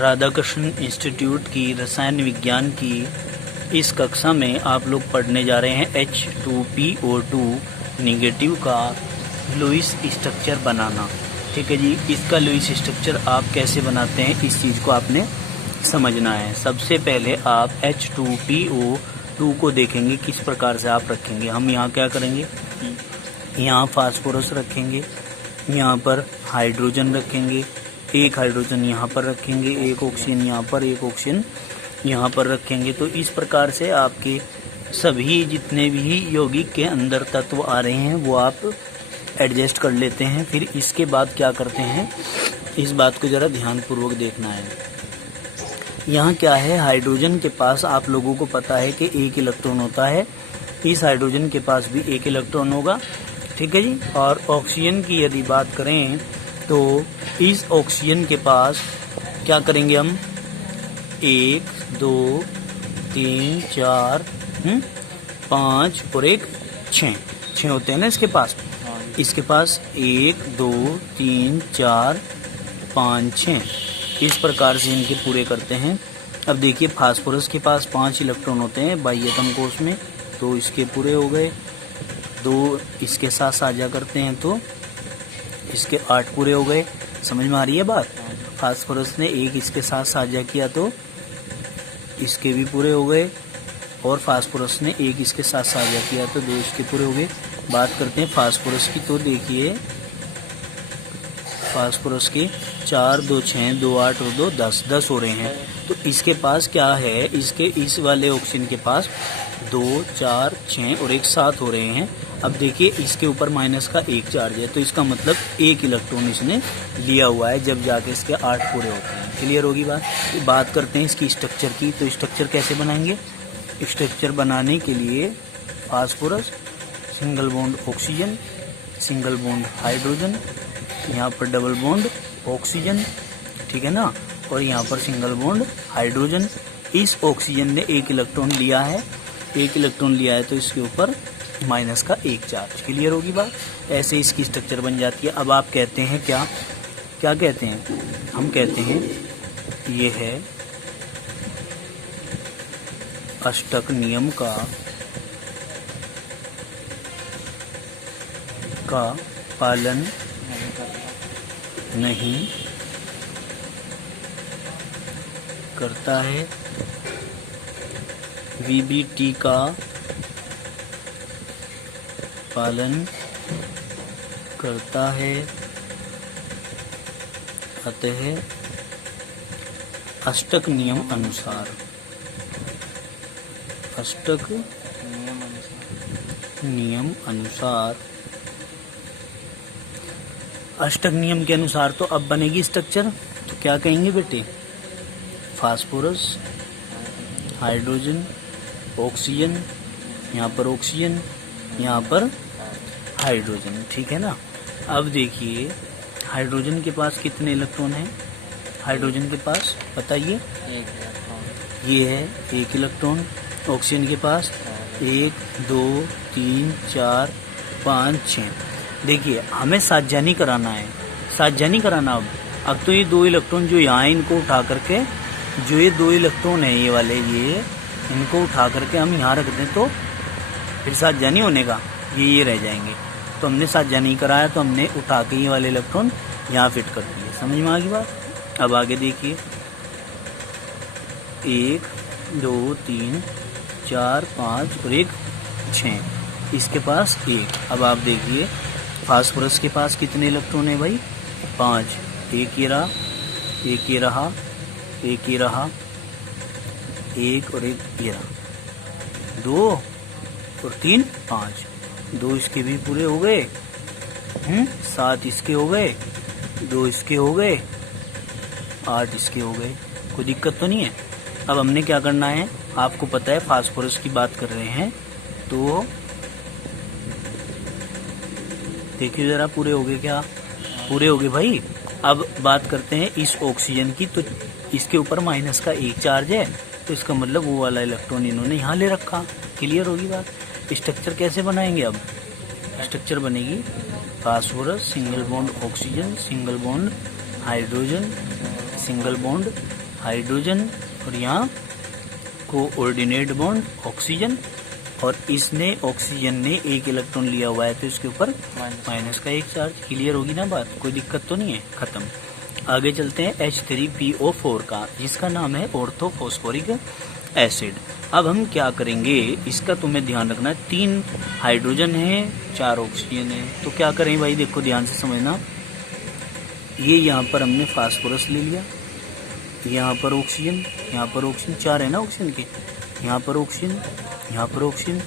Radhakrishna institute की रसायन विज्ञान की इस कक्षा में आप लोग पढ़ने जा रहे हैं H2PO2 निगेटिव का लुईस स्ट्रक्चर बनाना। ठीक है जी, इसका लुईस स्ट्रक्चर आप कैसे बनाते हैं इस चीज़ को आपने समझना है। सबसे पहले आप H2PO2 को देखेंगे किस प्रकार से आप रखेंगे। हम यहाँ क्या करेंगे, यहाँ फास्फोरस रखेंगे, यहाँ पर हाइड्रोजन रखेंगे, एक हाइड्रोजन यहाँ पर रखेंगे, एक ऑक्सीजन यहाँ पर, एक ऑक्सीजन यहाँ पर रखेंगे। तो इस प्रकार से आपके सभी जितने भी यौगिक के अंदर तत्व आ रहे हैं वो आप एडजस्ट कर लेते हैं। फिर इसके बाद क्या करते हैं, इस बात को ज़रा ध्यानपूर्वक देखना है। यहाँ क्या है, हाइड्रोजन के पास आप लोगों को पता है कि एक इलेक्ट्रॉन होता है, इस हाइड्रोजन के पास भी एक इलेक्ट्रॉन होगा। ठीक है जी। और ऑक्सीजन की यदि बात करें तो इस ऑक्सीजन के पास क्या करेंगे हम, 1 2 3 4 5 और 1 6 होते हैं ना इसके पास। इसके पास 1 2 3 4 5 6 इस प्रकार से इनके पूरे करते हैं। अब देखिए फास्फोरस के पास 5 इलेक्ट्रॉन होते हैं बाह्यतम कोश में, तो इसके पूरे हो गए। 2 इसके साथ साझा करते हैं तो इसके 8 पूरे हो गए। समझ में आ रही है बात। फास्फोरस ने 1 इसके साथ साझा किया तो इसके भी पूरे हो गए, और फास्फोरस ने 1 इसके साथ साझा किया तो 2 इसके पूरे हो गए। बात करते हैं फास्फोरस की, तो देखिए फास्फोरस के 4 2 6 2 8 और 2 10 हो रहे हैं। तो इसके पास क्या है, इसके इस वाले ऑक्सीजन के पास 2 4 6 और 1 7 हो रहे हैं। अब देखिए इसके ऊपर माइनस का 1 चार्ज है, तो इसका मतलब 1 इलेक्ट्रॉन इसने लिया हुआ है, जब जाके इसके 8 पूरे होते हैं। क्लियर होगी बात। बात करते हैं इसकी स्ट्रक्चर की, तो स्ट्रक्चर कैसे बनाएंगे। स्ट्रक्चर बनाने के लिए phosphorus, single bond oxygen, single bond hydrogen, यहाँ पर डबल बॉन्ड ऑक्सीजन, ठीक है ना, और यहाँ पर सिंगल बॉन्ड हाइड्रोजन। इस ऑक्सीजन ने 1 इलेक्ट्रॉन लिया है, 1 इलेक्ट्रॉन लिया है तो इसके ऊपर माइनस का 1 चार्ज। क्लियर होगी बात। ऐसे इसकी स्ट्रक्चर बन जाती है। अब आप कहते हैं क्या कहते हैं, हम कहते हैं ये है अष्टक नियम का पालन नहीं करता है, VBT का पालन करता है, अतः अष्टक नियम अनुसार अष्टक नियम के अनुसार तो अब बनेगी स्ट्रक्चर। तो क्या कहेंगे बेटे, फास्फोरस, हाइड्रोजन, ऑक्सीजन, यहाँ पर ऑक्सीजन, यहाँ पर हाइड्रोजन। ठीक है ना। अब देखिए हाइड्रोजन के पास कितने इलेक्ट्रॉन हैं, हाइड्रोजन के पास बताइए, ये है 1 इलेक्ट्रॉन। ऑक्सीजन के पास 1 2 3 4 5 6। देखिए हमें साझा कराना है, साझा कराना। अब तो ये 2 इलेक्ट्रॉन जो यहाँ है इनको उठा करके, जो ये 2 इलेक्ट्रॉन है ये वाले, ये इनको उठा करके हम यहाँ रख दें तो फिर साझा नहीं होने का, ये रह जाएंगे। तो हमने साझा नहीं कराया, तो हमने उठा के ये वाले इलेक्ट्रॉन यहाँ फिट कर दिए। समझ में आ गई बात। अब आगे देखिए 1 2 3 4 5 और 1 6, इसके पास 1। अब आप देखिए फास्फोरस के पास कितने इलेक्ट्रॉन है भाई, 5। 1 ये रहा, 1 ये रहा, 1 ये रहा, 1 और 1 ये रहा, 2 और 3 5। 2 इसके भी पूरे हो गए, 7 इसके हो गए, 2 इसके हो गए, 8 इसके हो गए। कोई दिक्कत तो नहीं है। अब हमने क्या करना है, आपको पता है फास्फोरस की बात कर रहे हैं, तो देखिए जरा पूरे हो गए क्या, पूरे हो गए भाई। अब बात करते हैं इस ऑक्सीजन की, तो इसके ऊपर माइनस का 1 चार्ज है, तो इसका मतलब वो वाला इलेक्ट्रॉन इन्होंने यहाँ ले रखा। क्लियर होगी बात। स्ट्रक्चर कैसे बनाएंगे, अब स्ट्रक्चर बनेगी phosphorus, single bond oxygen, single bond hydrogen, single bond hydrogen और यहाँ कोऑर्डिनेट बॉन्ड ऑक्सीजन, और इसने ऑक्सीजन ने एक इलेक्ट्रॉन लिया हुआ है तो इसके ऊपर माइनस का एक चार्ज। क्लियर होगी ना बात, कोई दिक्कत तो नहीं है, खत्म। आगे चलते हैं H3PO4 का, जिसका नाम है ऑर्थोफॉस्फोरिक एसिड। अब हम क्या करेंगे, इसका तुम्हें ध्यान रखना है, 3 हाइड्रोजन है, 4 ऑक्सीजन है। तो क्या करें भाई, देखो ध्यान से समझना। ये यहाँ पर हमने फास्फोरस ले लिया, यहाँ पर ऑक्सीजन, यहाँ पर ऑक्सीजन, 4 है ना ऑक्सीजन के, यहाँ पर ऑक्सीजन, यहाँ पर ऑक्सीजन।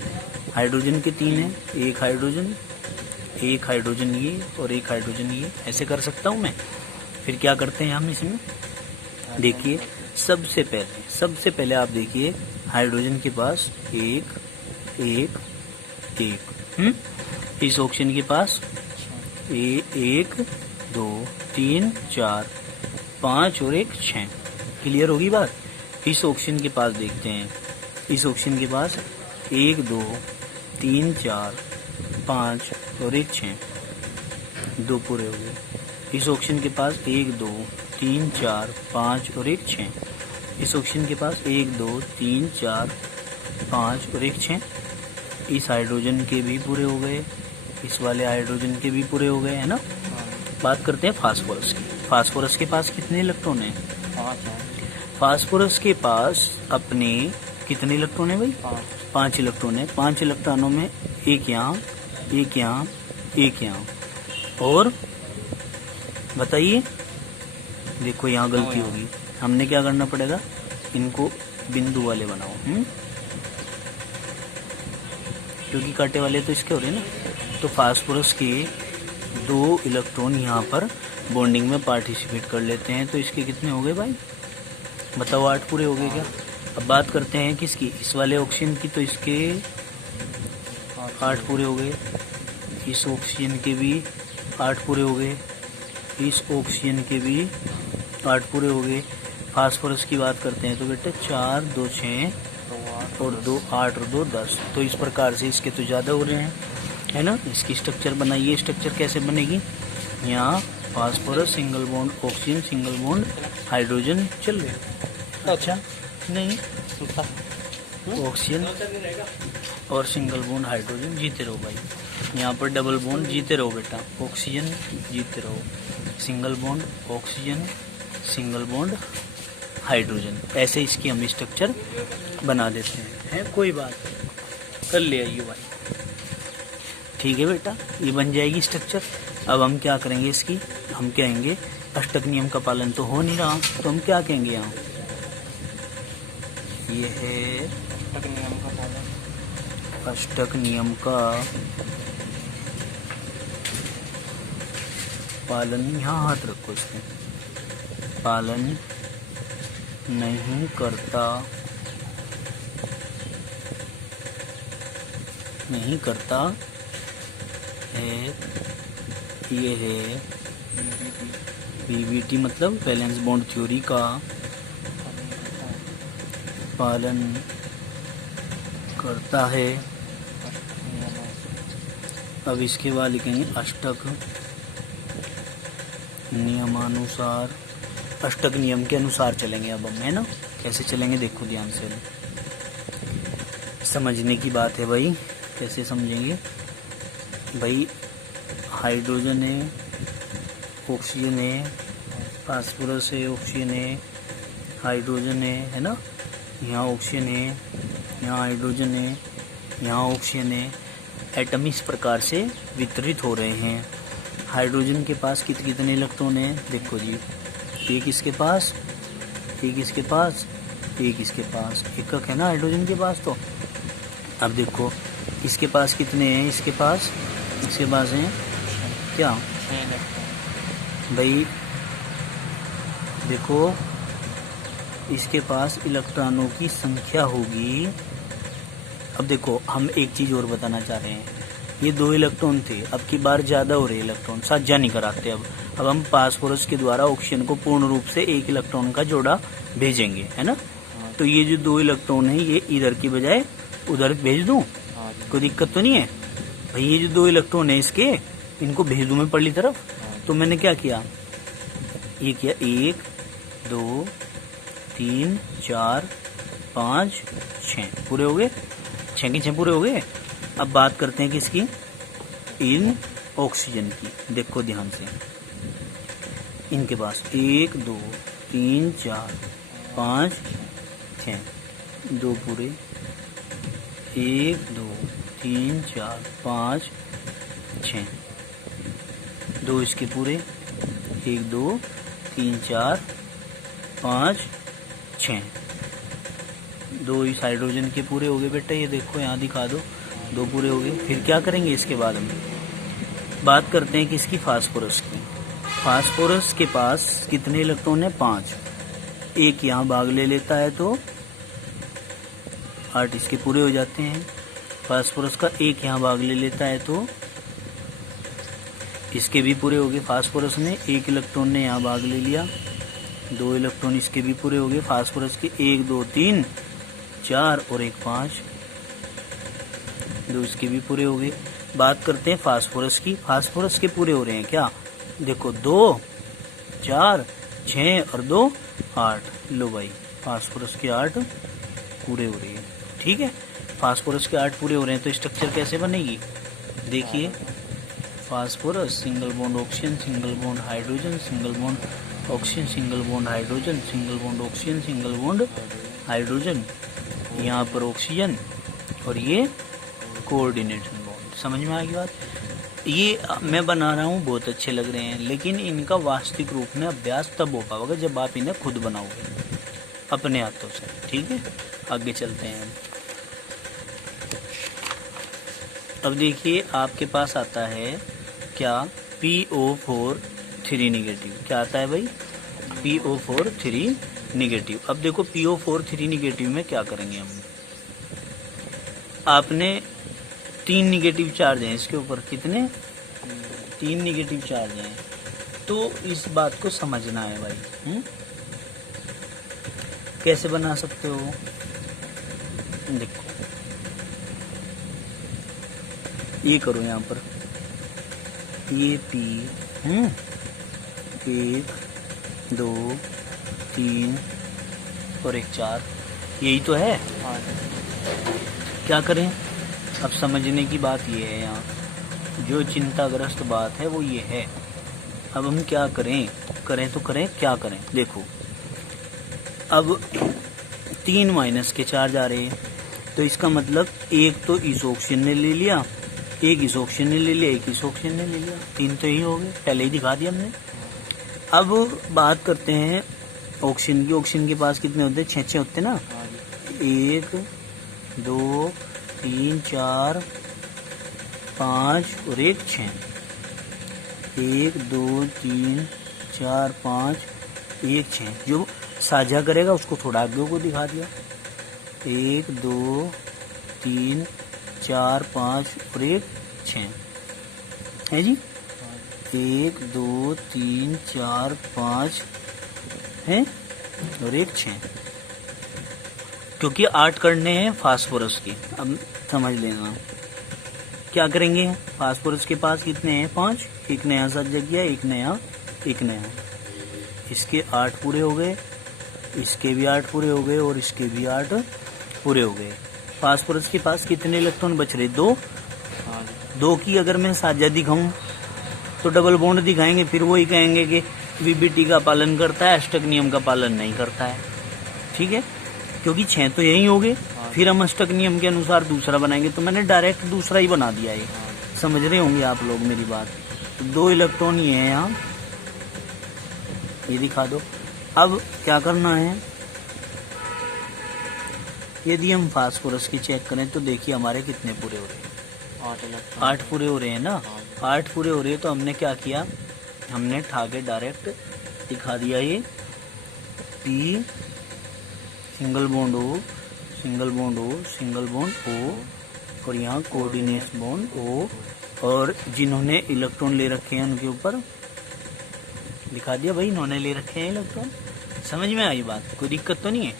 हाइड्रोजन के 3 है, एक हाइड्रोजन ये और एक हाइड्रोजन ये, ऐसे कर सकता हूँ मैं। फिर क्या करते हैं हम इसमें, देखिए सबसे पहले आप देखिए हाइड्रोजन के पास एक, इस ऑक्सीजन के पास 1 2 3 4 5 और 1 6। क्लियर होगी बात। इस ऑक्सीजन के पास देखते हैं, इस ऑक्सीजन के पास 1 2 3 4 5 और 1 6, 2 पूरे हो गए। इस ऑक्सीजन के पास 1 2 3 4 5 और 1 6। इस ऑक्सीजन के पास 1 2 3 4 5 और 1 6। इस हाइड्रोजन के भी पूरे हो गए, इस वाले हाइड्रोजन के भी पूरे हो गए, है ना। बात करते हैं फास्फोरस की। फास्फोरस के पास कितने इलेक्ट्रॉन हैं? 5 है। फास्फोरस के पास अपने कितने इलेक्ट्रॉन है भाई? 5 इलेक्ट्रॉन है। 5 इलेक्ट्रॉनों में एक यहाँ, एक यहाँ, एक यहाँ, और बताइए, देखो यहाँ गलती होगी, हमने क्या करना पड़ेगा, इनको बिंदु वाले बनाओ, क्योंकि कांटे वाले तो इसके हो रहे हैं ना। तो फास्फोरस के 2 इलेक्ट्रॉन यहाँ पर बॉन्डिंग में पार्टिसिपेट कर लेते हैं, तो इसके कितने हो गए भाई, बताओ 8 पूरे हो गए क्या। अब बात करते हैं किसकी, इस वाले ऑक्सीजन की, तो इसके 8 पूरे हो गए, इस ऑक्सीजन के भी 8 पूरे हो गए, इस ऑक्सीजन के भी 8 पूरे हो गए। फास्फोरस की बात करते हैं तो बेटे 4 2 6 और 2 8 और 2 10। तो इस प्रकार से इसके तो ज़्यादा हो रहे हैं, है ना। इसकी स्ट्रक्चर बनाइए, स्ट्रक्चर कैसे बनेगी, यहाँ phosphorus single bond oxygen single bond hydrogen चल रहे, अच्छा नहीं, ऑक्सीजन और सिंगल बॉन्ड हाइड्रोजन जीते रहो भाई। यहाँ पर डबल बॉन्ड जीते रहो बेटा, ऑक्सीजन जीते रहो, single bond oxygen single bond hydrogen, ऐसे इसकी हम स्ट्रक्चर बना देते हैं, कोई बात कर ले आइए भाई, ठीक है बेटा, ये बन जाएगी स्ट्रक्चर। अब हम क्या करेंगे इसकी, हम कहेंगे अष्टक नियम का पालन तो हो नहीं रहा, तो हम क्या कहेंगे यहाँ, ये है अष्टक नियम का पालन, यहाँ हाथ रखो इसमें, पालन नहीं करता है, ये है पीवीटी, मतलब बैलेंस बॉन्ड थ्योरी का पालन करता है। अब इसके बाद लिखेंगे अष्टक नियमानुसार, अष्टक नियम के अनुसार चलेंगे अब हम, है ना। कैसे चलेंगे देखो ध्यान से, समझने की बात है भाई, कैसे समझेंगे भाई, हाइड्रोजन है, ऑक्सीजन है, फास्फोरस है, ऑक्सीजन है, हाइड्रोजन है ना, यहाँ ऑक्सीजन है, यहाँ हाइड्रोजन है, यहाँ ऑक्सीजन है, एटम इस प्रकार से वितरित हो रहे हैं। हाइड्रोजन के पास कितने इलेक्ट्रॉन हैं, देखो जी, एक इसके पास, एक इसके पास, एक इसके पास, एकक है ना हाइड्रोजन के पास। तो अब देखो इसके पास कितने हैं, इसके पास हैं क्या भाई, देखो इसके पास इलेक्ट्रॉनों की संख्या होगी। अब देखो हम एक चीज़ और बताना चाह रहे हैं, ये 2 इलेक्ट्रॉन थे, अब की बार ज़्यादा हो रहे इलेक्ट्रॉन, साथ जा नहीं कराते। अब हम फास्फोरस के द्वारा ऑक्सीजन को पूर्ण रूप से 1 इलेक्ट्रॉन का जोड़ा भेजेंगे, है ना। तो ये जो 2 इलेक्ट्रॉन है, ये इधर की बजाय उधर भेज दूँ, कोई दिक्कत तो नहीं है भाई। ये जो 2 इलेक्ट्रॉन है इसके, इनको भेज दूँ मैं पहली तरफ। तो मैंने क्या किया, ये किया 1 2 3 4 5 6 पूरे हो गए, 6 के 6 पूरे हो गए। अब बात करते हैं किसकी, इन ऑक्सीजन की। देखो ध्यान से, इनके पास 1 2 3 4 5 6, 2 पूरे, 1 2 3 4 5 6, 2 इसके पूरे, 1 2 3 4 5 6, 2 इस हाइड्रोजन के पूरे हो गए बेटा, ये देखो यहाँ दिखा दो, 2 पूरे हो गए। फिर क्या करेंगे इसके बाद हम बात करते हैं किसकी, फास्फोरस की। फास्फोरस के पास कितने इलेक्ट्रॉन है, 5। एक यहाँ भाग ले लेता है तो 8 इसके पूरे हो जाते हैं। फास्फोरस का एक यहाँ भाग ले लेता है तो इसके भी पूरे हो गए। फास्फोरस ने 1 इलेक्ट्रॉन ने यहाँ भाग ले लिया, 2 इलेक्ट्रॉन इसके भी पूरे हो गए। फास्फोरस के 1 2 3 4 और 1 5, 2 इसके भी पूरे हो गए। बात करते हैं फास्फोरस की। फास्फोरस के पूरे हो रहे हैं क्या, देखो 2 4 6 और 2 8। लो भाई, फास्फोरस के 8 पूरे हो रहे हैं। ठीक है, फास्फोरस के 8 पूरे हो रहे हैं तो स्ट्रक्चर कैसे बनेगी, देखिए, phosphorus single bond oxygen, single bond hydrogen, single bond oxygen, single bond hydrogen, single bond oxygen, single bond hydrogen, यहाँ पर ऑक्सीजन और ये कोऑर्डिनेशन बॉन्ड। समझ में आ गई बात। ये मैं बना रहा हूँ, बहुत अच्छे लग रहे हैं, लेकिन इनका वास्तविक रूप में अभ्यास तब हो पाएगा जब आप इन्हें खुद बनाओगे अपने हाथों से। ठीक है, आगे चलते हैं। अब देखिए आपके पास आता है क्या, PO4 3 निगेटिव। क्या आता है भाई, PO4 3 निगेटिव। अब देखो PO4 3 निगेटिव में क्या करेंगे हम, आपने 3 निगेटिव चार्ज हैं इसके ऊपर, कितने, 3 निगेटिव चार्ज हैं। तो इस बात को समझना है भाई। कैसे बना सकते हो, देखो ये करो, यहाँ पर ये P 1 2 3 और 1 4, यही तो है। क्या करें, अब समझने की बात ये है, यहाँ जो चिंताग्रस्त बात है वो ये है। अब हम क्या करें, करें तो करें, क्या करें, देखो अब 3 माइनस के चार्ज आ रहे हैं, तो इसका मतलब एक तो इस ऑक्सीजन ने ले लिया, एक इस ऑक्सीजन ने ले लिया, एक इस ऑक्सीजन ने ले लिया, 3 तो यही हो गए, पहले ही दिखा दिया हमने। अब बात करते हैं ऑक्सीजन की। ऑक्सीजन के पास कितने होते हैं, 6 होते हैं ना, 1 2 3 4 5 और 1 6, 1 2 3 4 5 1 6। जो साझा करेगा उसको थोड़ा आगे को दिखा दिया, 1 2 3 4 5 और 1 6 है जी, 1 2 3 4 5 है और 1 6, क्योंकि 8 करने हैं फास्फोरस के। अब समझ लेना क्या करेंगे, फास्फोरस के पास कितने हैं, 5, एक नया साथ जग गया, एक नया, इसके 8 पूरे हो गए, इसके भी 8 पूरे हो गए और इसके भी 8 पूरे हो गए। फास्फोरस के पास कितने इलेक्ट्रॉन बच रहे, 2। 2 की अगर मैं साझा दिखाऊं तो डबल बॉन्ड दिखाएंगे, फिर वही कहेंगे कि VBT का पालन करता है, अष्टक नियम का पालन नहीं करता है। ठीक है, क्योंकि 6 तो यही हो गए, फिर हम अष्टक नियम के अनुसार दूसरा बनाएंगे, तो मैंने डायरेक्ट दूसरा ही बना दिया है। समझ रहे होंगे आप लोग मेरी बात। तो 2 इलेक्ट्रॉन ये है यहाँ, ये दिखा दो। अब क्या करना है, यदि हम फास्फोरस की चेक करें तो देखिए हमारे कितने पूरे हो रहे हैं, 8 पूरे हो रहे हैं ना, 8 पूरे हो रहे हैं। तो हमने क्या किया, हमने ठाके डायरेक्ट दिखा दिया, ये P single bond O, single bond O, single bond O और यहाँ कोऑर्डिनेशन बॉन्ड O, और जिन्होंने इलेक्ट्रॉन ले रखे हैं उनके ऊपर दिखा दिया भाई, इन्होंने ले रखे हैं इलेक्ट्रॉन। समझ में आई बात, कोई दिक्कत तो नहीं है।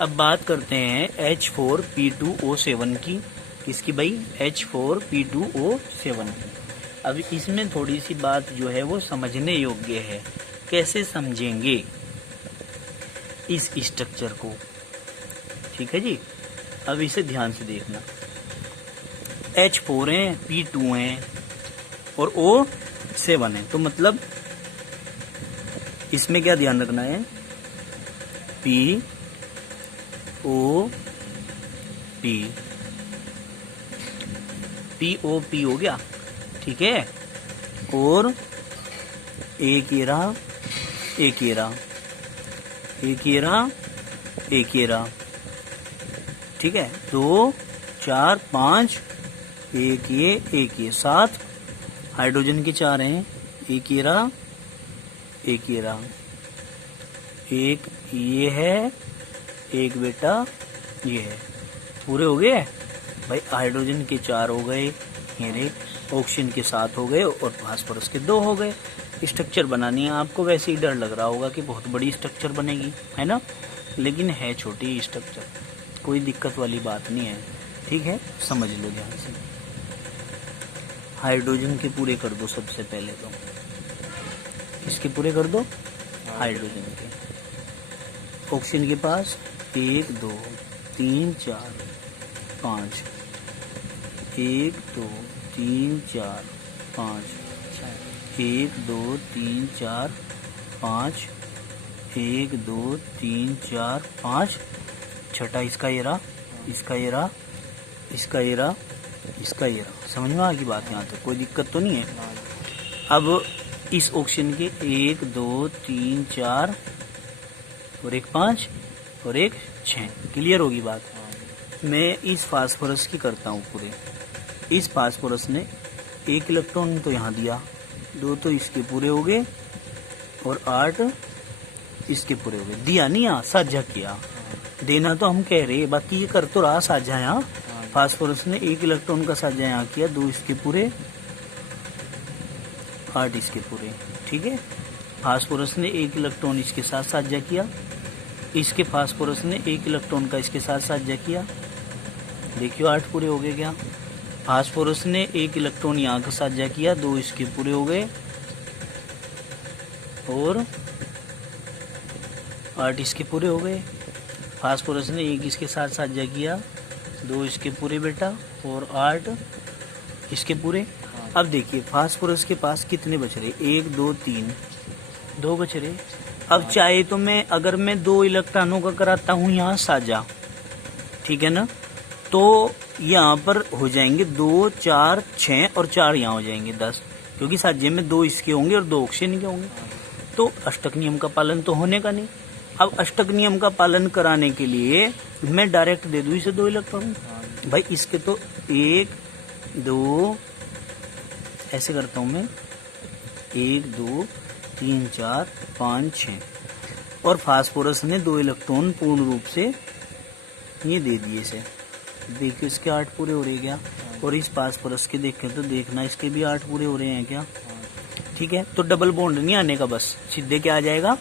अब बात करते हैं H4P2O7 की, किसकी भाई, H4P2O7 की। अब इसमें थोड़ी सी बात जो है वो समझने योग्य है। कैसे समझेंगे, इस स्ट्रक्चर को। ठीक है जी। अब इसे ध्यान से देखना, H4 है, P2 है और O7 है। तो मतलब इसमें क्या ध्यान रखना है, P O P, POP हो गया। ठीक है। और एक ये रहा, एक ये रहा, एक ये रहा, एक ये रहा। ठीक है। 2 4 5, एक ये 7 हाइड्रोजन के 4 हैं। एक ये रहा, एक ये रहा, एक ये है, एक बेटा ये है। पूरे हो गए भाई। हाइड्रोजन के 4 हो गए, ये ऑक्सीजन के 7 हो गए और फास्फोरस के 2 हो गए। स्ट्रक्चर बनानी है आपको। वैसे ही डर लग रहा होगा कि बहुत बड़ी स्ट्रक्चर बनेगी, है ना, लेकिन है छोटी स्ट्रक्चर, कोई दिक्कत वाली बात नहीं है। ठीक है, समझ लो ध्यान से। हाइड्रोजन के पूरे कर दो सबसे पहले तो। इसके पूरे कर दो हाइड्रोजन के। ऑक्सीजन के पास 1 2 3 4 5, 1 2 3 4 5, 1 2 3 4 5, 1 2 3 4 5, छठा इसका ये रहा, इसका ये रहा, इसका ये रहा, इसका ये रहा। समझ में आ गई बात? यहाँ तक कोई दिक्कत तो नहीं है। अब इस ऑक्सीजन के 1 2 3 4 और एक 5 और एक 6, क्लियर होगी बात? मैं इस फास्फोरस की करता हूँ पूरे। इस फास्फोरस ने 1 इलेक्ट्रॉन तो यहाँ दिया, 2 तो इसके पूरे हो गए और 8 इसके पूरे हो गए। दिया नहीं, यहाँ साझा किया। देना तो हम कह रहे हैं, बाकी ये कर तो रहा साझा। यहाँ फास्फोरस ने 1 इलेक्ट्रॉन का साझा यहाँ किया, 2 इसके पूरे, 8 इसके पूरे। ठीक है। फास्फोरस ने 1 इलेक्ट्रॉन इसके साथ साझा किया, इसके फास्फोरस ने 1 इलेक्ट्रॉन का इसके साथ साझा किया। देखियो 8 पूरे हो गए क्या? फास्फोरस ने 1 इलेक्ट्रॉन यहाँ का साझा किया, 2 इसके पूरे हो गए और 8 इसके पूरे हो गए। फास्फोरस ने 1 इसके साथ साझा किया, 2 इसके पूरे बेटा और 8 इसके पूरे। अब देखिए फास्फोरस के पास कितने बच रहे? 1 2 3, 2 बच रहे। अब चाहे तो मैं, अगर मैं 2 इलेक्ट्रॉनों का कराता हूँ यहाँ साझा, ठीक है ना, तो यहाँ पर हो जाएंगे 2 4 6 और 4 यहाँ हो जाएंगे 10, क्योंकि साझे में 2 इसके होंगे और 2 ऑक्सीजन के होंगे। तो अष्टक नियम का पालन तो होने का नहीं। अब अष्टक नियम का पालन कराने के लिए मैं डायरेक्ट दे दूं इसे 2 इलेक्ट्रॉन। भाई इसके तो 1 2 ऐसे करता हूं मैं, 1 2 3 4 5 6 और फास्फोरस ने 2 इलेक्ट्रॉन पूर्ण रूप से ये दे दिए इसे। देखिए इसके 8 पूरे हो रहे क्या? और इस फास्फोरस के देखें तो देखना इसके भी 8 पूरे हो रहे हैं क्या? ठीक है। तो डबल बॉन्ड नहीं आने का, बस सीधे क्या आ जाएगा?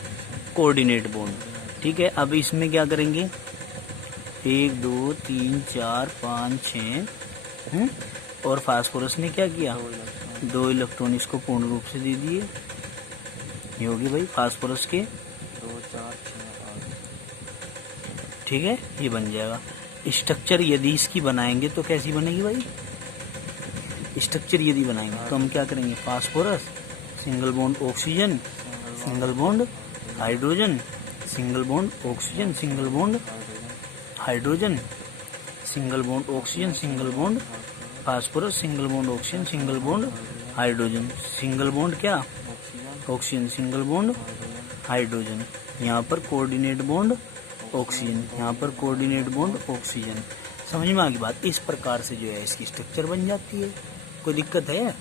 Coordinate bond. ठीक है। अब इसमें क्या करेंगे? 1 2 3 4 5 6 और फास्फोरस ने क्या किया? 2 इलेक्ट्रॉन इसको पूर्ण रूप से दे दिए। ये होगी भाई फास्फोरस के 2 4 6 8। ठीक है, ये बन जाएगा। स्ट्रक्चर यदि इसकी बनाएंगे तो कैसी बनेगी भाई? स्ट्रक्चर यदि बनाएंगे तो हम क्या करेंगे? Phosphorus, single bond oxygen, single bond hydrogen, single bond oxygen, single bond hydrogen, single bond oxygen, single bond phosphorus, single bond oxygen, single bond hydrogen, single bond क्या? Oxygen, single bond hydrogen. यहाँ पर coordinate bond oxygen, यहाँ पर coordinate bond oxygen. समझ में आ गई बात? इस प्रकार से जो है इसकी स्ट्रक्चर बन जाती है। कोई दिक्कत है?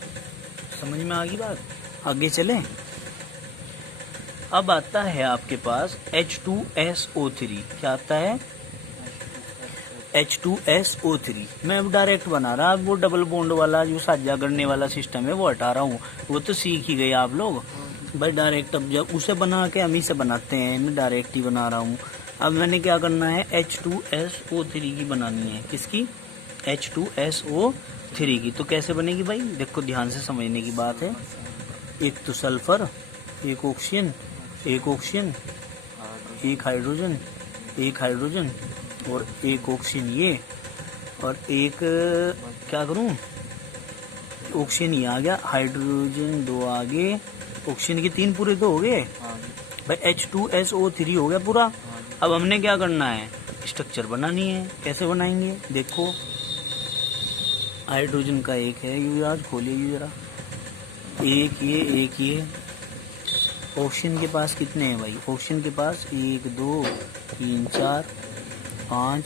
समझ में आ गई बात? आगे चलें। अब आता है आपके पास H2SO3। क्या आता है? H2SO3। मैं अब डायरेक्ट बना रहा, अब वो डबल बॉन्ड वाला जो साझा करने वाला सिस्टम है वो हटा रहा हूँ। वो तो सीख ही गए आप लोग भाई। डायरेक्ट अब जब उसे बना के हम ही से बनाते हैं, मैं डायरेक्ट ही बना रहा हूँ। अब मैंने क्या करना है? H2SO3 की बनानी है। किसकी? H2SO3 की। तो कैसे बनेगी भाई? देखो ध्यान से समझने की बात है। एक तो सल्फर, एक ऑक्सीजन, एक ऑक्सीजन, एक हाइड्रोजन और एक ऑक्सीजन ये, और एक क्या करूं, ऑक्सीजन ये आ गया, हाइड्रोजन 2 आगे, ऑक्सीजन के 3 पूरे तो हो गए भाई, H2SO3 हो गया पूरा। अब हमने क्या करना है, स्ट्रक्चर बनानी है। कैसे बनाएंगे देखो, हाइड्रोजन का एक है, युवराज खोलिए ये जरा, एक ये। ऑक्सीजन के पास कितने हैं भाई, ऑक्सीजन के पास 1 2 3 4 5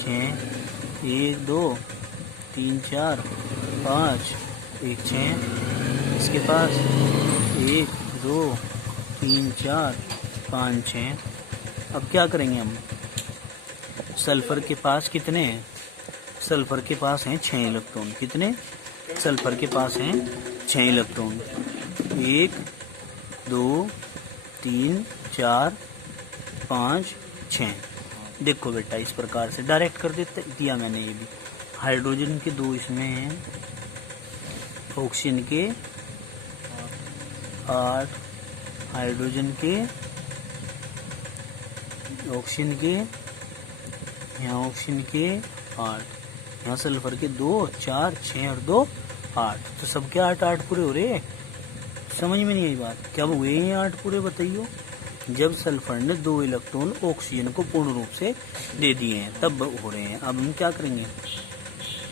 6, 1 2 3 4 5 1 6, इसके पास 1 2 3 4 5 6। अब क्या करेंगे हम, सल्फर के पास कितने हैं, सल्फर के पास हैं 6 इलेक्ट्रॉन। कितने, सल्फर के पास हैं 6 इलेक्ट्रॉन, 1 2 3 4 5 6। देखो बेटा इस प्रकार से डायरेक्ट कर दिया मैंने ये भी। हाइड्रोजन के 2 इसमें हैं, ऑक्सीजन के 8, हाइड्रोजन के, ऑक्सीजन के, यहाँ ऑक्सीजन के 8, यहाँ सल्फर के 2 4 6 और 2 8, तो सबके 8 पूरे हो रहे। समझ में नहीं आई बात, क्या हुए हैं 8 पूरे बताइयो, जब सल्फर ने 2 इलेक्ट्रॉन ऑक्सीजन को पूर्ण रूप से दे दिए हैं तब हो रहे हैं। अब हम क्या करेंगे,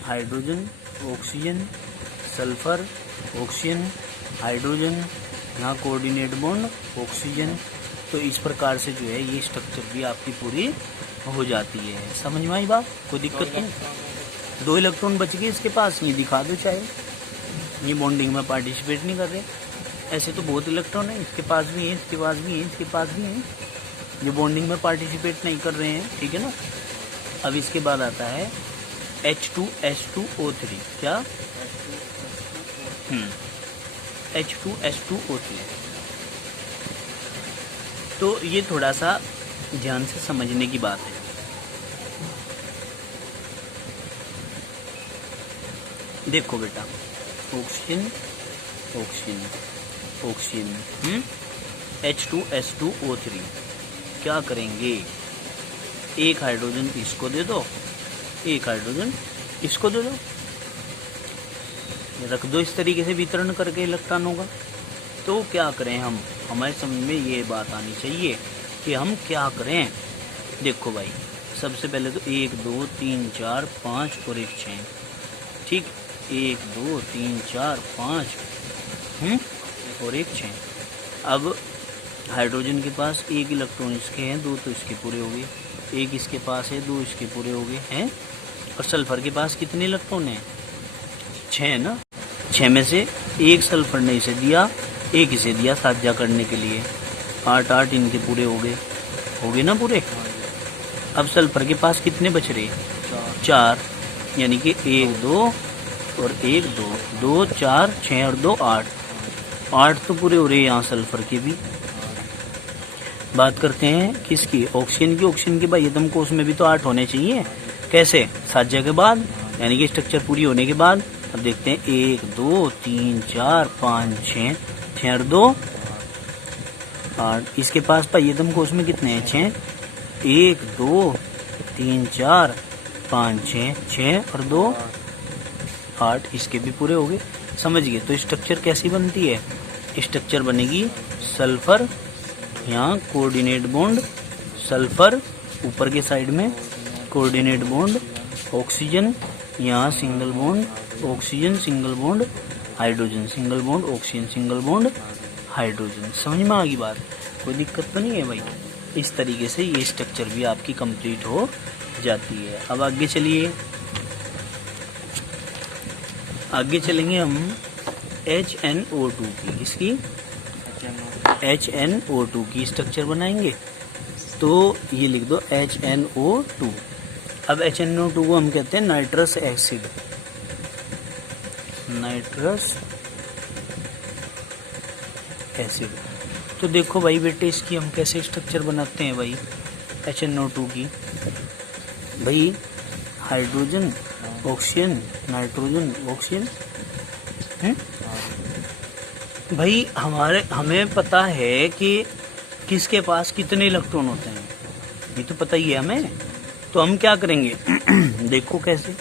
hydrogen oxygen sulphur oxygen hydrogen, यहाँ कोऑर्डिनेट बॉन्ड ऑक्सीजन। तो इस प्रकार से जो है ये स्ट्रक्चर भी आपकी पूरी हो जाती है। समझ में आई बात, कोई दिक्कत नहीं। 2 इलेक्ट्रॉन बच गए इसके पास, ये दिखा दो चाहे, ये बॉन्डिंग में पार्टिसिपेट नहीं कर रहे। ऐसे तो बहुत इलेक्ट्रॉन है, इसके पास भी है, इसके पास भी है, इसके पास भी है, जो बॉन्डिंग में पार्टिसिपेट नहीं कर रहे हैं, ठीक है ना। अब इसके बाद आता है H2S2O3, क्या H2S2O3। तो ये थोड़ा सा ध्यान से समझने की बात है। देखो बेटा, ऑक्सीजन ऑक्सीजन ऑक्सीजन H2S2O3, क्या करेंगे, एक हाइड्रोजन इसको दे दो, एक हाइड्रोजन इसको दे दो, रख दो इस तरीके से वितरण करके इलेक्ट्रॉनों का। तो क्या करें हम, हमारे समझ में ये बात आनी चाहिए कि हम क्या करें। देखो भाई, सबसे पहले तो 1 2 3 4 5 और 1 6, ठीक, 1 2 3 4 5 और 1 6। अब हाइड्रोजन के पास 1 इलेक्ट्रॉन इसके हैं, 2 तो इसके पूरे हो गए, 1 इसके पास है, 2 इसके पूरे हो गए हैं। और सल्फर के पास कितने इलेक्ट्रॉन हैं, 6 ना, 6 में से 1 सल्फर ने इसे दिया, 1 इसे दिया साझा करने के लिए, 8 इनके पूरे हो गए ना पूरे। अब सल्फर के पास कितने बच रहे, 4, यानी कि 1 2 और 1 2 2 4 6 और 2 8 तो पूरे हो रहे हैं यहाँ सल्फर के भी। बात करते हैं किसकी, ऑक्सीजन की। ऑक्सीजन के बाह्यतम कोश में भी तो 8 होने चाहिए। कैसे, साझा के बाद, यानी कि स्ट्रक्चर पूरी होने के बाद। अब देखते हैं 1 2 3 4 5 6 6 और 2 8। इसके पास बाह्यतम कोश में कितने हैं, 6, 1 2 3 4 5 6 6 और 2 8, इसके भी पूरे हो गए। समझ गए। तो स्ट्रक्चर कैसी बनती है, स्ट्रक्चर बनेगी सल्फर, यहाँ कोऑर्डिनेट बॉन्ड सल्फर, ऊपर के साइड में कोऑर्डिनेट बॉन्ड ऑक्सीजन, यहाँ single bond oxygen single bond hydrogen, single bond oxygen single bond hydrogen. समझ में आ गई बात, कोई दिक्कत तो नहीं है भाई। इस तरीके से ये स्ट्रक्चर भी आपकी कंप्लीट हो जाती है। अब आगे चलिए, आगे चलेंगे हम HNO2 की, इसकी HNO2 की स्ट्रक्चर बनाएंगे। तो ये लिख दो HNO2। अब HNO2 को हम कहते हैं नाइट्रस एसिड, नाइट्रस एसिड। तो देखो भाई बेटे, इसकी हम कैसे स्ट्रक्चर बनाते हैं भाई HNO2 की। भाई हाइड्रोजन ऑक्सीजन नाइट्रोजन ऑक्सीजन, भाई हमें पता है कि किसके पास कितने इलेक्ट्रॉन होते हैं ये तो पता ही है हमें। तो हम क्या करेंगे देखो कैसे,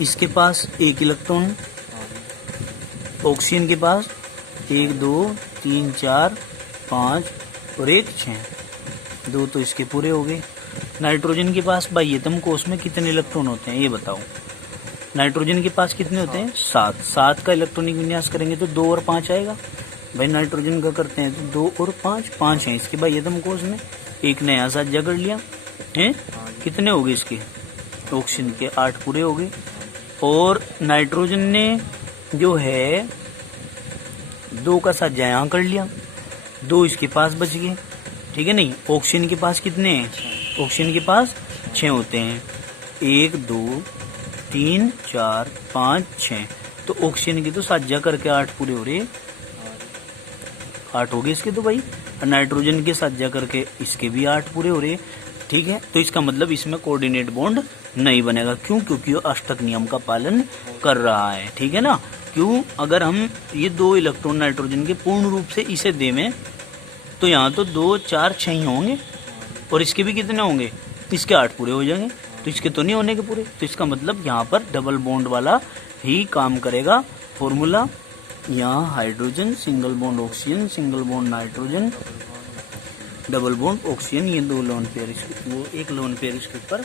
इसके पास एक इलेक्ट्रॉन, ऑक्सीजन के पास 1 2 3 4 5 और 1 6, 2 तो इसके पूरे हो गए। नाइट्रोजन के पास बाह्यतम कोश में कितने इलेक्ट्रॉन होते हैं ये बताओ। नाइट्रोजन के पास कितने होते हैं 7, 7 का इलेक्ट्रॉनिक विन्यास करेंगे तो 2 और 5 आएगा। भाई नाइट्रोजन का करते हैं तो 2 और 5, 5 है इसके बाह्यतम कोश में। एक नया साझा कर लिया है, कितने हो गए इसके, ऑक्सीजन के 8 पूरे हो गए। और नाइट्रोजन ने जो है 2 का साझा यहाँ कर लिया, 2 इसके पास बच गए, ठीक है नहीं। ऑक्सीजन के पास कितने हैं, ऑक्सीजन के पास 6 होते हैं, 1 2 3 4 5 6, तो ऑक्सीजन की तो साझा करके 8 पूरे हो रहे, 8 हो गए इसके तो भाई। नाइट्रोजन के साझा करके इसके भी 8 पूरे हो रहे, ठीक है। तो इसका मतलब इसमें कोऑर्डिनेट बॉन्ड नहीं बनेगा, क्यों, क्योंकि वो अष्टक नियम का पालन कर रहा है, ठीक है ना। क्यों, अगर हम ये 2 इलेक्ट्रॉन नाइट्रोजन के पूर्ण रूप से इसे देवें तो यहाँ तो 2 4 6 ही होंगे, और इसके भी कितने होंगे, इसके 8 पूरे हो जाएंगे, तो इसके तो नहीं होने के पूरे। तो इसका मतलब यहाँ पर डबल बॉन्ड वाला ही काम करेगा फॉर्मूला। यहाँ hydrogen, single bond oxygen, single bond nitrogen, double bond oxygen, ये 2 लोन पेयर, वो 1 लोन पेयर इसके ऊपर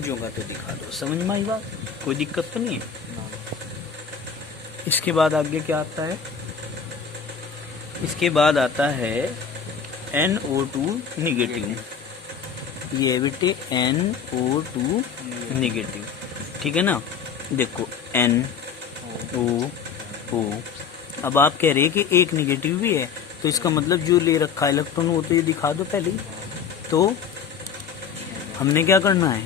जोगा तो दिखा दो। समझ में आई बात, कोई दिक्कत तो नहीं है। इसके बाद आगे क्या आता है, इसके बाद आता है NO2 निगेटिव, ये बेटे NO2 निगेटिव, ठीक है ना। देखो NO, अब आप कह रहे हैं कि एक निगेटिव भी है, तो इसका मतलब जो ले रखा है इलेक्ट्रॉन वो तो ये दिखा दो पहले ही। तो हमने क्या करना है,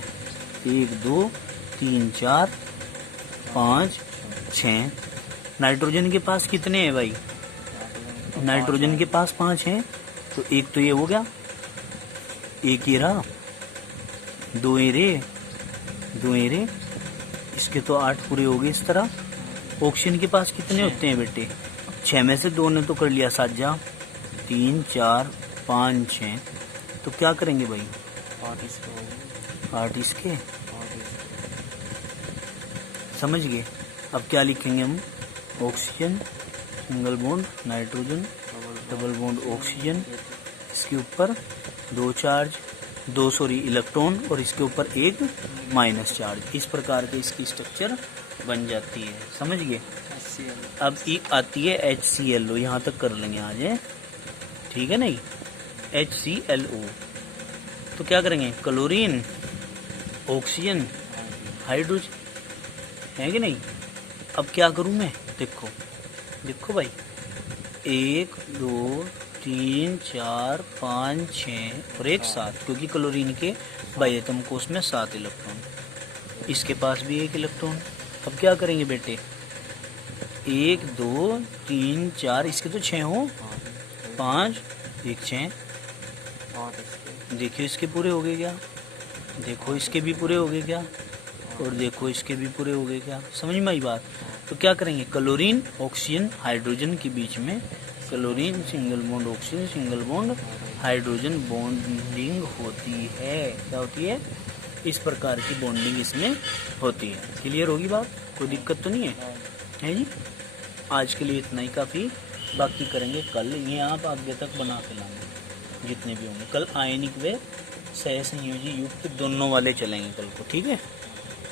1 2 3 4 5 6, नाइट्रोजन के पास कितने हैं भाई, नाइट्रोजन के पास 5 हैं, तो एक तो ये हो गया, एक ये रहा, 2 ये रे, 2 ये रे, इसके तो 8 पूरे हो गए इस तरह। ऑक्सीजन के पास कितने होते हैं बेटे, 6 में से 2 ने तो कर लिया साझा, 3 4 5 6, तो क्या करेंगे भाई 8 इसके, समझ गए। अब क्या लिखेंगे हम, oxygen, single bond nitrogen, double bond oxygen, इसके ऊपर 2 चार्ज, 2 इलेक्ट्रॉन, और इसके ऊपर 1 माइनस चार्ज। इस प्रकार के इसकी स्ट्रक्चर बन जाती है, समझ गए। अब एक आती है HClO, यहाँ तक कर लेंगे आज, ठीक है नहीं, HClO। तो क्या करेंगे, क्लोरीन, ऑक्सीजन, हाइड्रोजन, है कि नहीं। अब क्या करूं मैं, देखो देखो भाई, 1 2 3 4 5 6 और 1 7, क्योंकि क्लोरीन के बाह्यतम कोश में 7 इलेक्ट्रॉन, इसके पास भी 1 इलेक्ट्रॉन। अब क्या करेंगे बेटे, 1 2 3 4, इसके तो 6 हो, 5 1 6, देखियो इसके पूरे हो गए क्या, देखो इसके भी पूरे हो गए क्या, और देखो इसके भी पूरे हो गए क्या, समझ में आई बात। तो क्या करेंगे, क्लोरीन ऑक्सीजन हाइड्रोजन के बीच में, chlorine single bond oxygen, single bond hydrogen bonding होती है, क्या होती है, इस प्रकार की बॉन्डिंग इसमें होती है। क्लियर होगी बात, कोई दिक्कत तो नहीं है जी। आज के लिए इतना ही काफ़ी, बाकी करेंगे कल, ये आप आगे तक बना के लाएंगे जितने भी होंगे। कल आयनिक व सहसंयोजी युक्त दोनों वाले चलेंगे कल को, ठीक है।